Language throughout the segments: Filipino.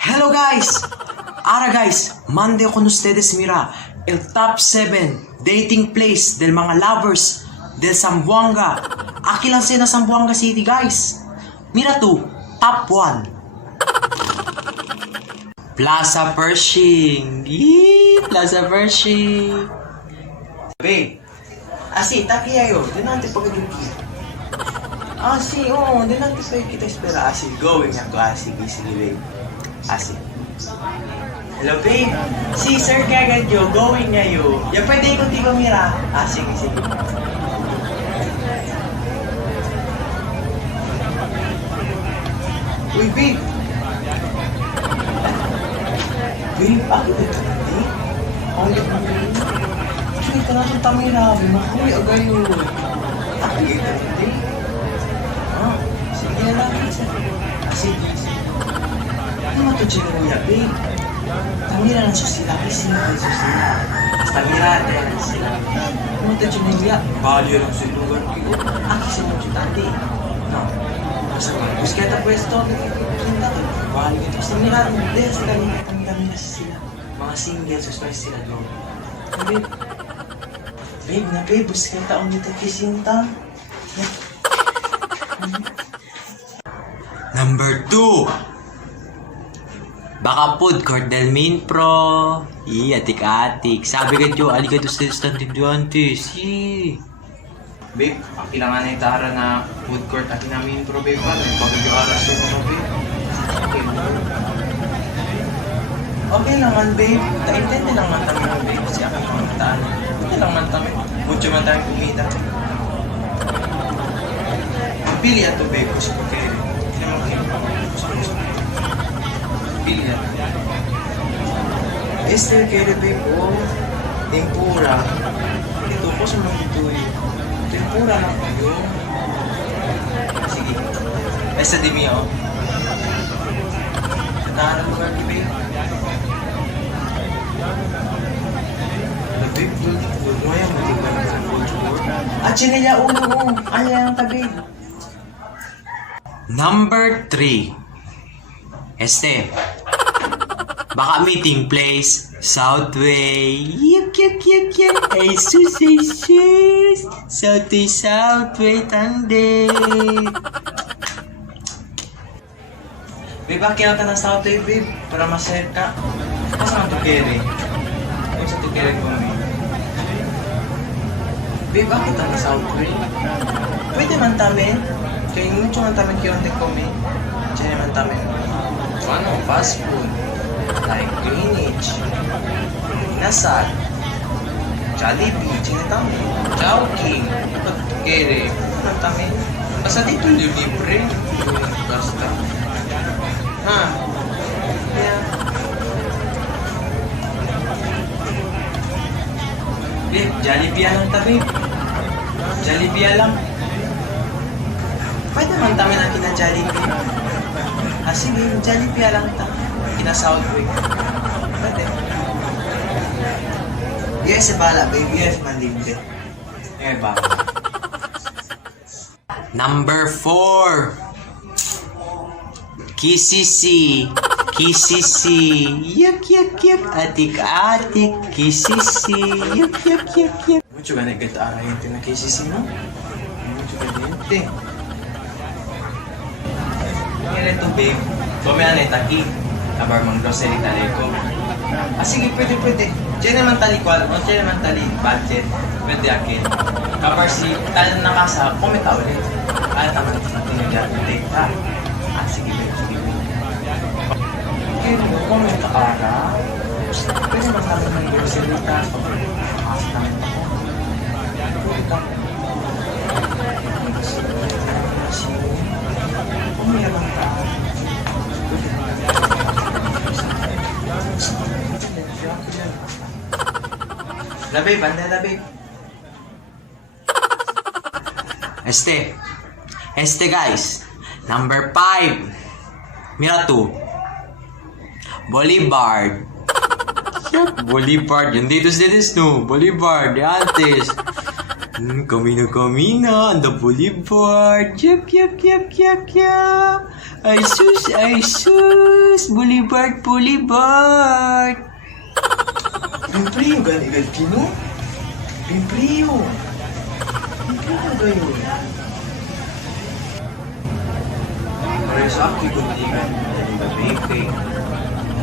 Hello guys! Ahora guys, mande con ustedes mira el top 7 dating place del mga lovers del Zamboanga. Aquí lang sa Zamboanga City guys. Mira tu, top 1. Plaza Pershing. Yee, Plaza Pershing. Babe, así, taki ayo. Di natin pagkajuki. Así, oh, di natin pa kita espera. Así, going ako. Así, sige babe. Así. Hello babe. Si Sir Kagad yo, going ngayo. Ya pwede ikot ko mira. Ah, sige, sige. Uy, babe. Babe, ako ito hindi. Ang ito hindi. Actually, ka natin tamira. Makuwi agay yun. Ako ito hindi. Ah, sige na lang. Ah, sige, sige. Ano mo ito dyan kuya, babe? Tamira lang susila. Kasi hindi susila. Tamira lang sila. Ano mo ito dyan kuya? Bali lang sa lugar ko. Aki sa mga tati. No. Pues kita pwesto, bali ito. Sa mira, hindi. Sa kanina sila. Mga singles, susmay sila doon. Babe, babe na babe, bus kita ang nito kisinta. Number 2. Baka food court del Minpro. Atik-atik. Sabi ka Diyo, ali ka to sa estudiantes. Babe, kailangan na itara na food court at namin Minpro, babe. Pag-yung aras yung mga, babe. Okay naman, babe. Naintindi lang man kami, babe. Kasi ako yung mataan. Okay lang man kami. Mucho man tayong kumita. Pili ato, babe. Kasi ko kayo. Hindi naman kayo. Pili ato. Esther kayo, babe. Oh, tempura. Ito ko sa mga ito eh. Tempura lang kayo. Sige. Esa di mia, oh. Katahan mo ba, babe? Number 3. Baka meeting place, Southway. Yep. Ay sus. Southway, tande. Babe, bakit ka ng Southway, babe? Para masaya ka. Saan ang tukere? Ay, sa tukere ko namin. Babe, bakit ang Southway? Pwede man tamin. Kaya mucho man tamin kayo ang kami. Diyan man tamin. Ano, fast food. Like Greenwich. Nasal. Jollibee. Diyan tamin. Chowking. Tukere. Ano tamin? Basta dito libre. Basta. Ha? Yeah. Babe, Jollibee lang ta, babe. Jollibee lang. Pwede man tayo na kina Jollibee. Ah, sige, Jollibee lang ta. Kina Southway. Pwede. Yes, bala, babe. Yes, man libre. Eh, ba? Number 4. Kisisi. Yep. Atik-atik. Kisisi. Yep. Mucho ka nagkataara yung na kisisi mo? Mucho ka dente. Ngayon ito, babe. Kumaya na itaki. Kabar mong grocery taleko. Ah, sige, pwede. Diyan naman tali budget. Pwede akin. Kabar si talan na kasa, kumita ulit. Ah, tama na date, ha? Ah, sige, babe. Kung may kaara, pwede man kami ng grocery task. Pagkakas namin ako. Pwede ka. Kung may lang ka, Labi, banda labi. Este guys. Number 5. Mira tu. Boulevard. Boulevard. Yung dito no. Boulevard. Antes. Kami na, on the boulevard. Yup. Ay sus, boulevard. Pimprio, gali kino? Pimprio gayon. Pero sa akin, kuntingan, baby,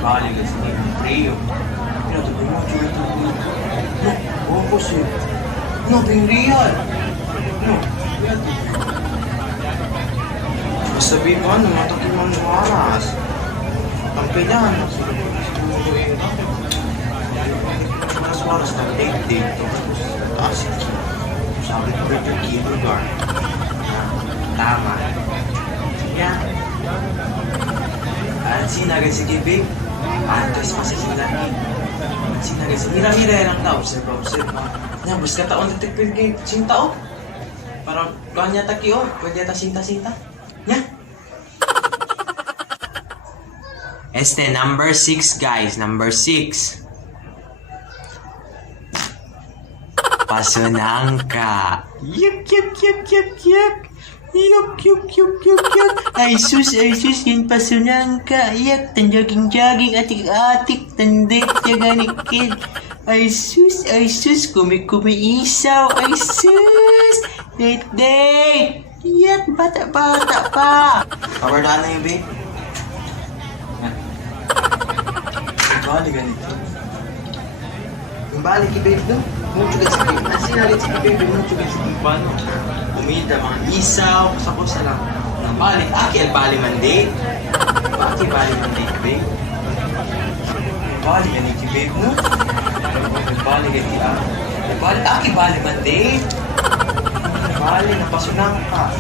bali ka sa Pimprio. Pinatuloy mo, No, po siya. No, real. No, sabihin ko ano, matakil mo ng oras. Ang kailangan, mas oras na date. Tapos, sabi ko rin yung keyboard tama. Yan. Sinaga sige, babe. Antes pa siya sinaga. Sinaga sige. Mira lang na. Observe. Yan, bus ka taon na tikpil kay sinta o. Parang kanya taki o. Pwede yata sinta. Yan. Number 6, guys. Number 6. Pasunangka. Yup. Ay sus, yun pasunangka. Yak, tan jogging, atik, tandit, yaganikid. Ay sus, kumi isaw. Ay sus, date. Yak, bata pa. Kabardaan na yung babe. Balik ganito. Yung balik yung babe no? Mucho ka sige. Sinalit sige babe, mucho ka sige. Paano? Umida, mga isaw, kusa lang. Nang balik, aki bali man date. Aki bali man date babe. Balik ganito babe no? Balik ganito Balik, aki bali man date. Balik, napasunang ka.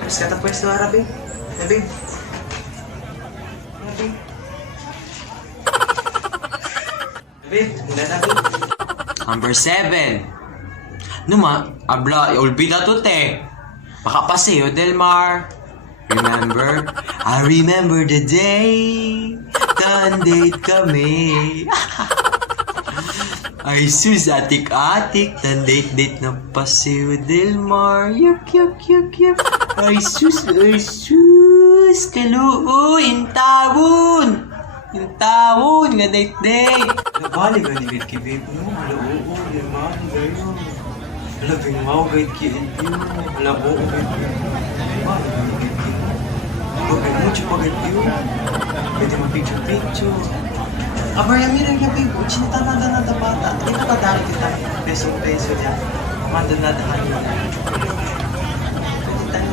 Mas katapwes to ara babe. Na babe. Number 7. Abla, ulbida to te. Baka pa sa'yo, Delmar. I remember the day. Tandate kami. Ay sus, atik. Tandate na pa sa'yo, Delmar. Yup. Ay sus. Kaluo, intawon nga date. Nabali ka ni Gait babe no? Oo, limani gayon. Labing mau Gait ki Elvio. Oo, Gait ki. Nabali ka ni Gait ki. Bagay mo siya pa Gait ki. Pwede mag-picture. Abarya mira niya babe. Chinita na bata. Hindi ka kadali kita. Peso dyan. Manda na dahan mo. Pwede tayo.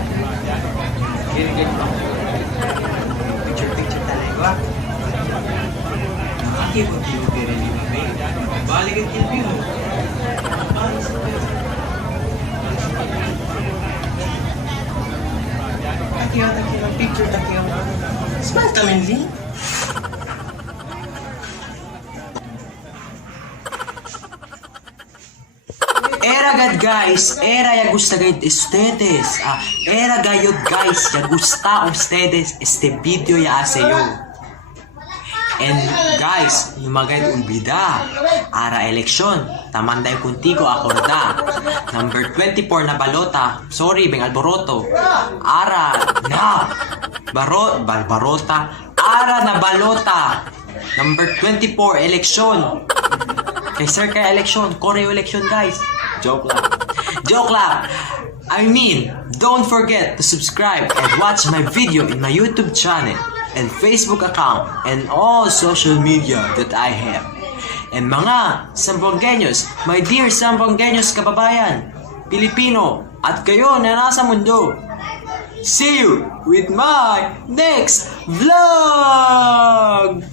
Gait pa. Picture talaga. Aki ko tiyo pero ni mami. Balik ang kilpyo. Takiyo. Picture takiyo. Smile tamin li. Era gad guys. Era ya gusta gayud ustedes. Era gayud guys. Ya gusta ustedes este video ya haseyo. And guys, lumagay ulbida. Ara eleksyon. Tamanday kuntigo akorda. Number 24 na balota. Sorry, Beng Alboroto. Ara na balbarota. Ara na balota. Number 24 eleksyon. Kay sir kay eleksyon. Koreo eleksyon guys. Joke lang. I mean, don't forget to subscribe and watch my video in my YouTube channel and Facebook account and all social media that I have. And mga Sambuangueños, my dear Sambuangueños kababayan, Pilipino, at kayo na nasa mundo, see you with my next vlog!